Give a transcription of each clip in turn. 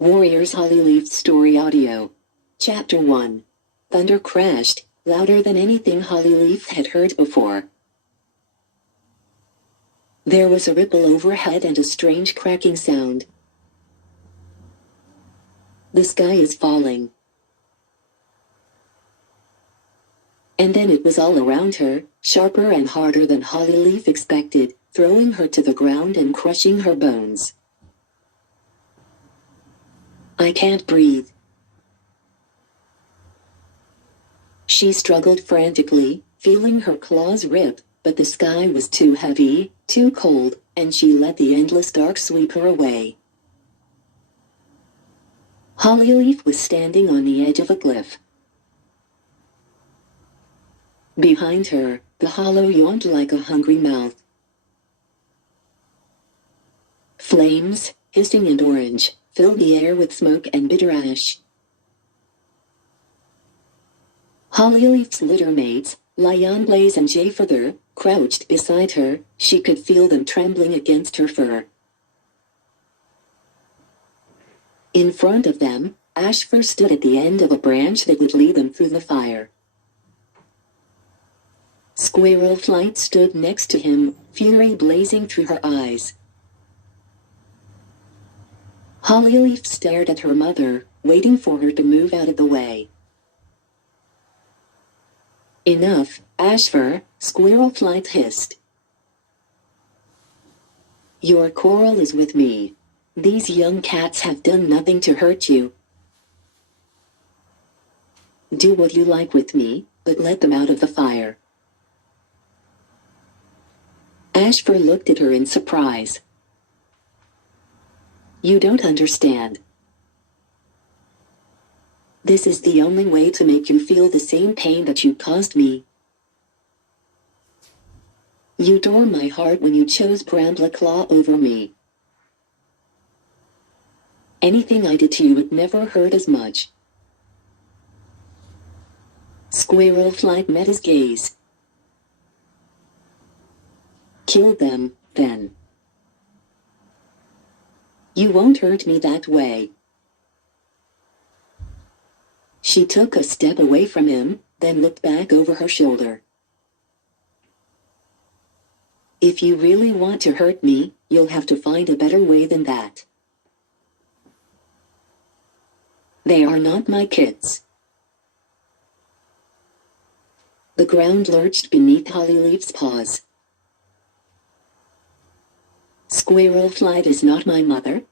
Warriors Hollyleaf Story Audio. Chapter 1. Thunder crashed, louder than anything Hollyleaf had heard before. There was a ripple overhead and a strange cracking sound. The sky is falling. And then it was all around her, sharper and harder than Hollyleaf expected, throwing her to the ground and crushing her bones. I can't breathe. She struggled frantically, feeling her claws rip, but the sky was too heavy, too cold, and she let the endless dark sweep her away. Hollyleaf was standing on the edge of a cliff. Behind her, the hollow yawned like a hungry mouth. Flames, hissing and orange, filled the air with smoke and bitter ash. Hollyleaf's littermates, Lion Blaze and Jay Feather, crouched beside her. She could feel them trembling against her fur. In front of them, Ashfur stood at the end of a branch that would lead them through the fire. Squirrel Flight stood next to him, fury blazing through her eyes. Hollyleaf stared at her mother, waiting for her to move out of the way. Enough, Ashfur, Squirrel Flight hissed. Your coral is with me. These young cats have done nothing to hurt you. Do what you like with me, but let them out of the fire. Ashfur looked at her in surprise. You don't understand. This is the only way to make you feel the same pain that you caused me. You tore my heart when you chose Brambleclaw over me. Anything I did to you would never hurt as much. Squirrel Flight met his gaze. Kill them, then. You won't hurt me that way. She took a step away from him, then looked back over her shoulder. If you really want to hurt me, you'll have to find a better way than that. They are not my kids. The ground lurched beneath Hollyleaf's paws. Squirrel Flight is not my mother.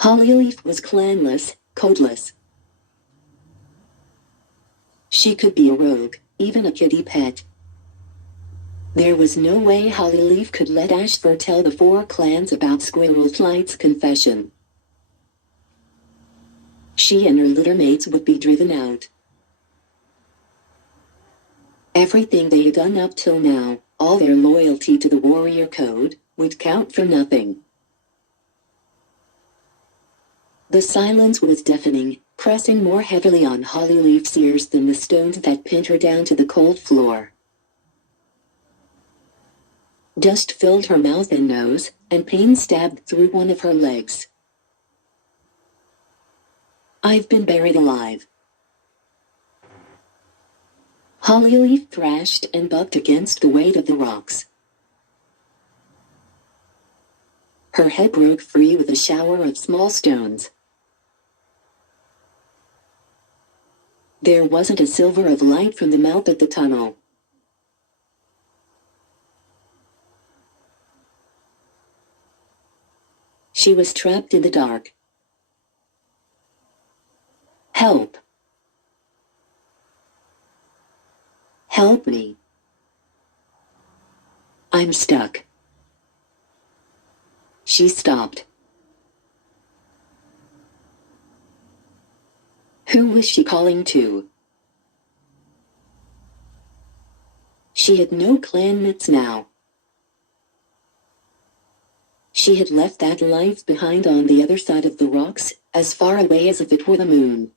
Hollyleaf was clanless, codeless. She could be a rogue, even a kitty pet. There was no way Hollyleaf could let Ashfur tell the 4 clans about Squirrel Flight's confession. She and her littermates would be driven out. Everything they had done up till now, all their loyalty to the warrior code, would count for nothing. The silence was deafening, pressing more heavily on Hollyleaf's ears than the stones that pinned her down to the cold floor. Dust filled her mouth and nose, and pain stabbed through one of her legs. I've been buried alive. Hollyleaf thrashed and bucked against the weight of the rocks. Her head broke free with a shower of small stones. There wasn't a silver of light from the mouth of the tunnel. She was trapped in the dark. Help! Help me. I'm stuck. She stopped. Who was she calling to? She had no clanmates now. She had left that life behind on the other side of the rocks, as far away as if it were the moon.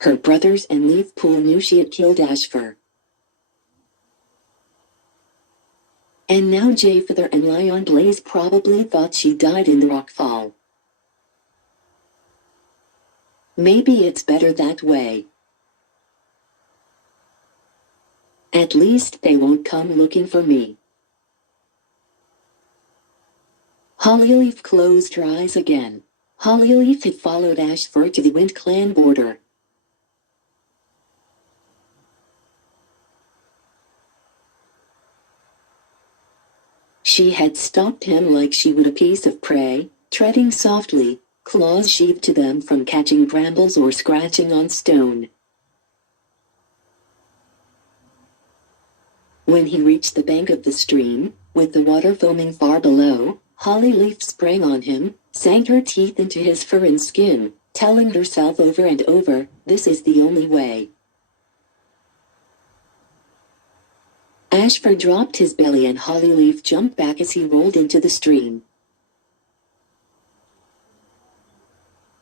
Her brothers and Leafpool knew she had killed Ashfur. And now Jayfeather and Lion Blaze probably thought she died in the rockfall. Maybe it's better that way. At least they won't come looking for me. Hollyleaf closed her eyes again. Hollyleaf had followed Ashfur to the Wind Clan border. She had stalked him like she would a piece of prey, treading softly, claws sheathed to them from catching brambles or scratching on stone. When he reached the bank of the stream, with the water foaming far below, Hollyleaf sprang on him, sank her teeth into his fur and skin, telling herself over and over, "This is the only way." Ashfur dropped his belly and Hollyleaf jumped back as he rolled into the stream.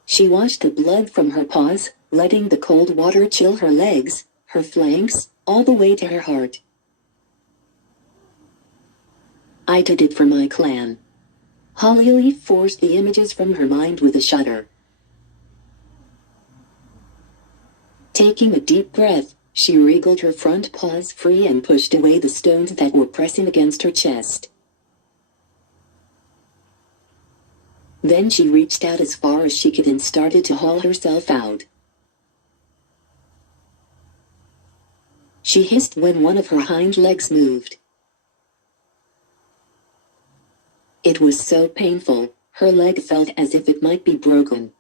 She washed the blood from her paws, letting the cold water chill her legs, her flanks, all the way to her heart. "I did it for my clan." Hollyleaf forced the images from her mind with a shudder. Taking a deep breath, she wriggled her front paws free and pushed away the stones that were pressing against her chest. Then she reached out as far as she could and started to haul herself out. She hissed when one of her hind legs moved. It was so painful, her leg felt as if it might be broken.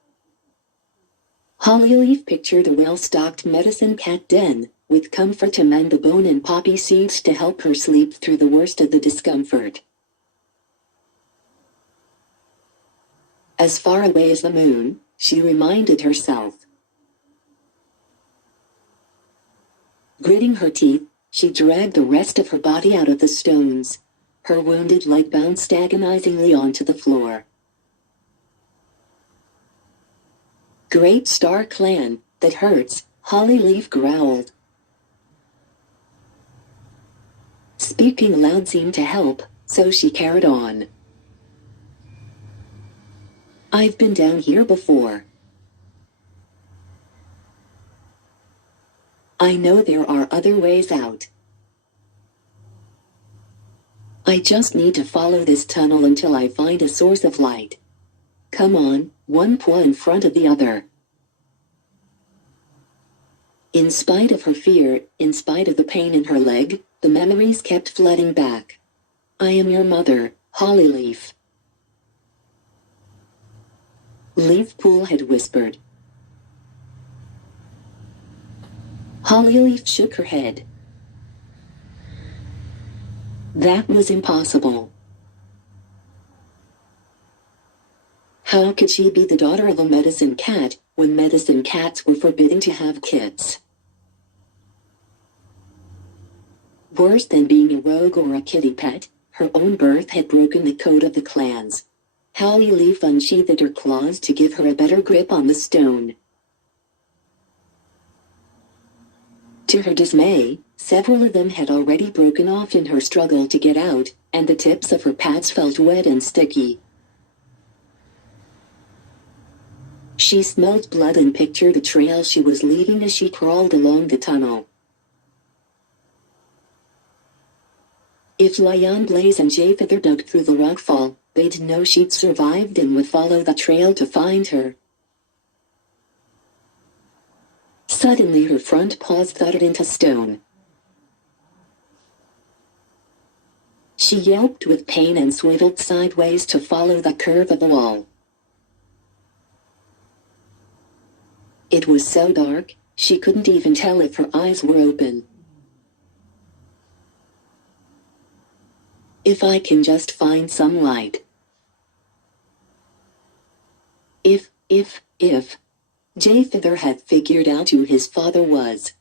Hollyleaf pictured a well-stocked medicine cat den, with comfort to mend the bone and poppy seeds to help her sleep through the worst of the discomfort. As far away as the moon, she reminded herself. Gritting her teeth, she dragged the rest of her body out of the stones. Her wounded leg bounced agonizingly onto the floor. "Great Star Clan, that hurts," Hollyleaf growled. Speaking loud seemed to help, so she carried on. "I've been down here before. I know there are other ways out. I just need to follow this tunnel until I find a source of light. Come on," one paw in front of the other. In spite of her fear, in spite of the pain in her leg, the memories kept flooding back. "I am your mother, Hollyleaf." Leafpool had whispered. Hollyleaf shook her head. That was impossible. How could she be the daughter of a medicine cat, when medicine cats were forbidden to have kits? Worse than being a rogue or a kitty pet, her own birth had broken the code of the clans. Hollyleaf unsheathed her claws to give her a better grip on the stone. To her dismay, several of them had already broken off in her struggle to get out, and the tips of her pads felt wet and sticky. She smelled blood and pictured the trail she was leaving as she crawled along the tunnel. If Lion Blaze and Jayfeather dug through the rockfall, they'd know she'd survived and would follow the trail to find her. Suddenly her front paws thudded into stone. She yelped with pain and swiveled sideways to follow the curve of the wall. It was so dark, she couldn't even tell if her eyes were open. If I can just find some light. If Jayfeather had figured out who his father was.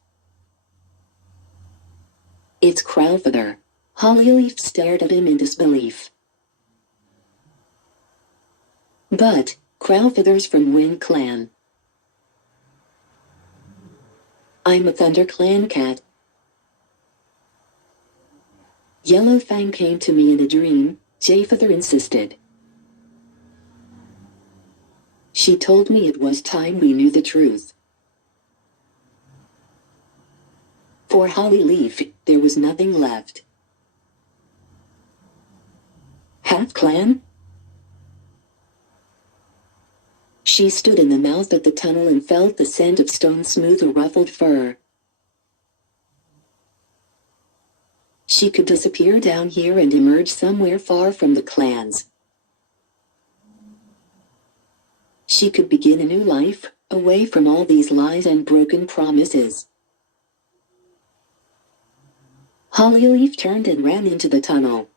It's Crowfeather. Hollyleaf stared at him in disbelief. But, Crowfeather's from Wind Clan. I'm a Thunder Clan cat. Yellowfang came to me in a dream, Jayfather insisted. She told me it was time we knew the truth. For Hollyleaf, there was nothing left. Half-clan? She stood in the mouth of the tunnel and felt the scent of stone smooth or ruffled fur. She could disappear down here and emerge somewhere far from the clans. She could begin a new life, away from all these lies and broken promises. Hollyleaf turned and ran into the tunnel.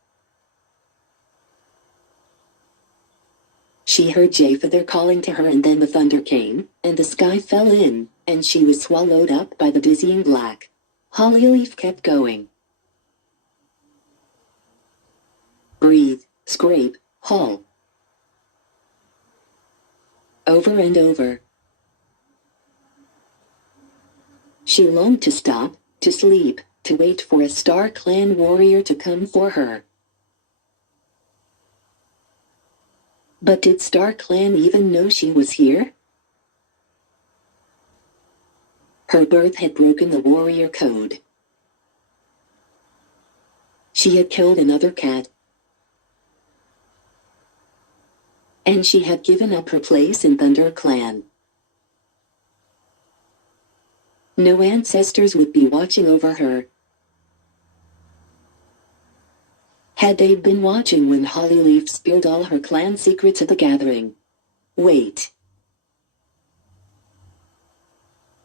She heard Jayfather calling to her, and then the thunder came, and the sky fell in, and she was swallowed up by the dizzying black. Hollyleaf kept going. Breathe, scrape, haul. Over and over. She longed to stop, to sleep, to wait for a Star Clan warrior to come for her. But did Star Clan even know she was here? Her birth had broken the warrior code. She had killed another cat. And she had given up her place in Thunder Clan. No ancestors would be watching over her. Had they been watching when Hollyleaf spilled all her clan secrets at the gathering? Wait.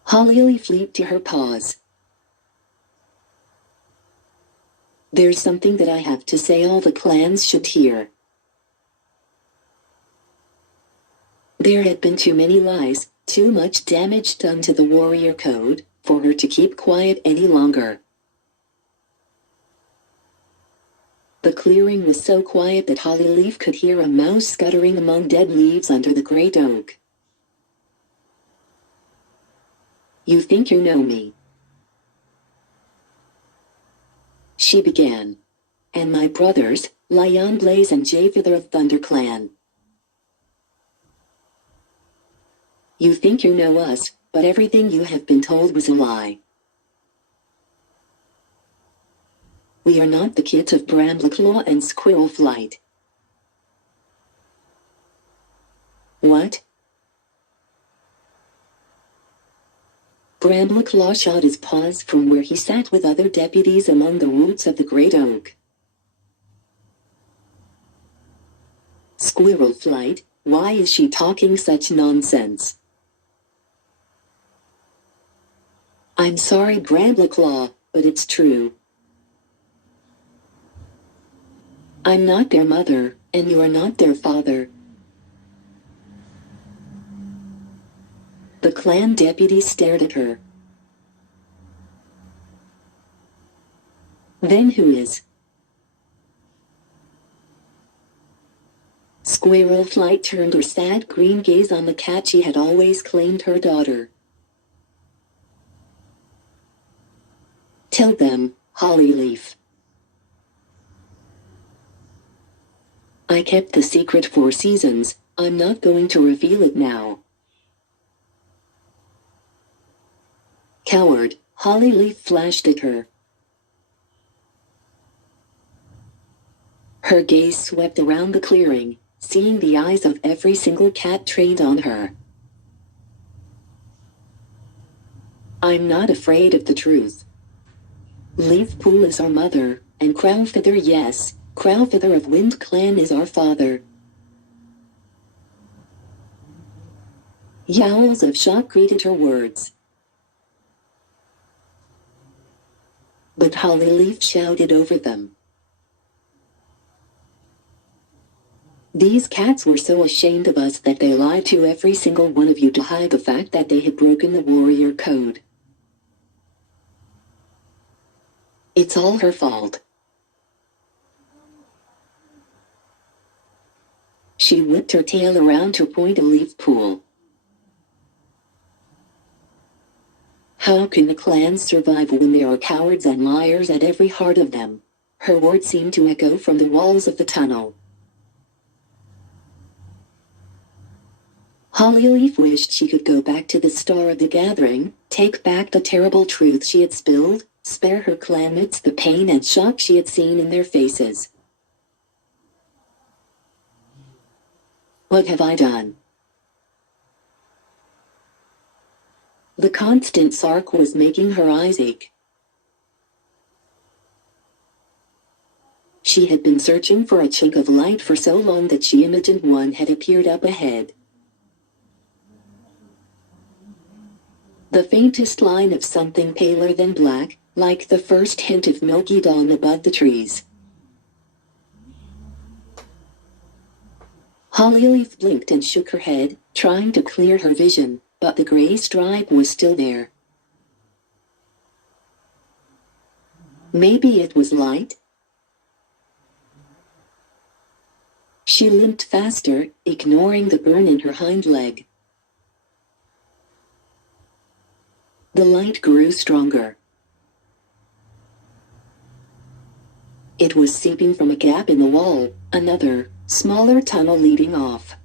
Hollyleaf leaped to her paws. There's something that I have to say all the clans should hear. There had been too many lies, too much damage done to the warrior code, for her to keep quiet any longer. The clearing was so quiet that Hollyleaf could hear a mouse scuttering among dead leaves under the great oak. You think you know me? She began. And my brothers, Lion Blaze and Jayfather of Thunder Clan. You think you know us, but everything you have been told was a lie. We are not the kids of Brambleclaw and Squirrelflight. What? Brambleclaw shot his paws from where he sat with other deputies among the roots of the great oak. Squirrelflight, why is she talking such nonsense? I'm sorry, Brambleclaw, but it's true. I'm not their mother, and you are not their father. The clan deputy stared at her. Then who is? Squirrelflight turned her sad green gaze on the cat she had always claimed her daughter. Tell them, Hollyleaf. I kept the secret for seasons, I'm not going to reveal it now. Coward, Hollyleaf flashed at her. Her gaze swept around the clearing, seeing the eyes of every single cat trained on her. I'm not afraid of the truth. Leafpool is our mother, and Crowfeather, yes, Crowfeather of Wind Clan is our father. Yowls of shock greeted her words. But Hollyleaf shouted over them. These cats were so ashamed of us that they lied to every single one of you to hide the fact that they had broken the warrior code. It's all her fault. She whipped her tail around to point a Leafpool. How can the clans survive when there are cowards and liars at every heart of them? Her words seemed to echo from the walls of the tunnel. Hollyleaf wished she could go back to the Star of the Gathering, take back the terrible truth she had spilled, spare her clanmates the pain and shock she had seen in their faces. What have I done? The constant sark was making her eyes ache. She had been searching for a chink of light for so long that she imagined one had appeared up ahead. The faintest line of something paler than black, like the first hint of milky dawn above the trees. Hollyleaf blinked and shook her head, trying to clear her vision, but the gray stripe was still there. Maybe it was light? She limped faster, ignoring the burn in her hind leg. The light grew stronger. It was seeping from a gap in the wall, another, smaller tunnel leading off.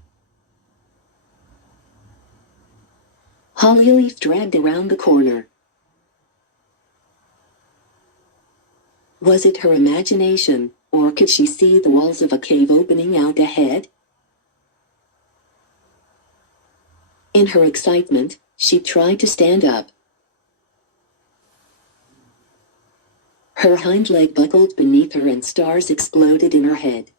Hollyleaf dragged around the corner. Was it her imagination, or could she see the walls of a cave opening out ahead? In her excitement, she tried to stand up. Her hind leg buckled beneath her and stars exploded in her head.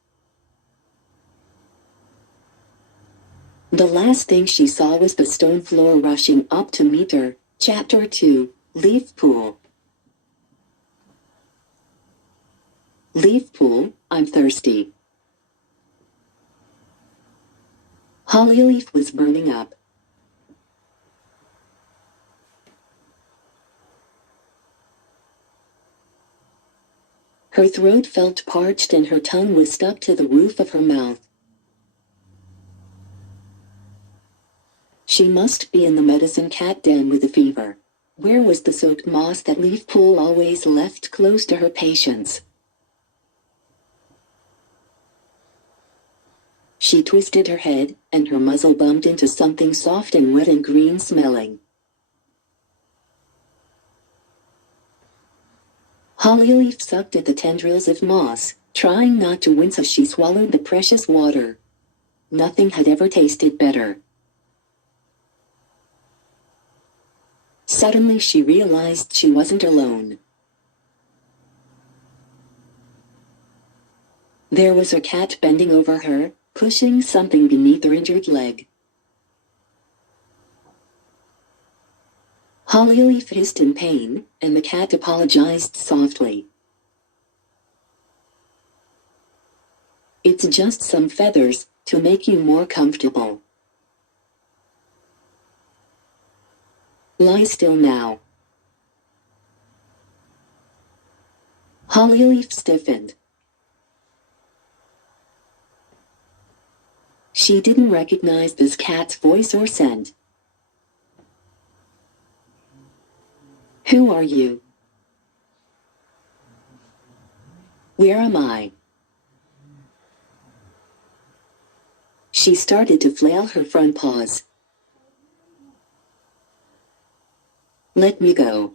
The last thing she saw was the stone floor rushing up to meet her. Chapter 2, Leaf Pool. Leaf Pool, I'm thirsty. Hollyleaf was burning up. Her throat felt parched and her tongue was stuck to the roof of her mouth. She must be in the medicine cat den with the fever. Where was the soaked moss that Leaf Pool always left close to her patients? She twisted her head, and her muzzle bumped into something soft and wet and green smelling. Hollyleaf sucked at the tendrils of moss, trying not to wince as she swallowed the precious water. Nothing had ever tasted better. Suddenly she realized she wasn't alone. There was a cat bending over her, pushing something beneath her injured leg. Hollyleaf hissed in pain, and the cat apologized softly. It's just some feathers, to make you more comfortable. Lie still now. Hollyleaf stiffened. She didn't recognize this cat's voice or scent. Who are you? Where am I? She started to flail her front paws. Let me go.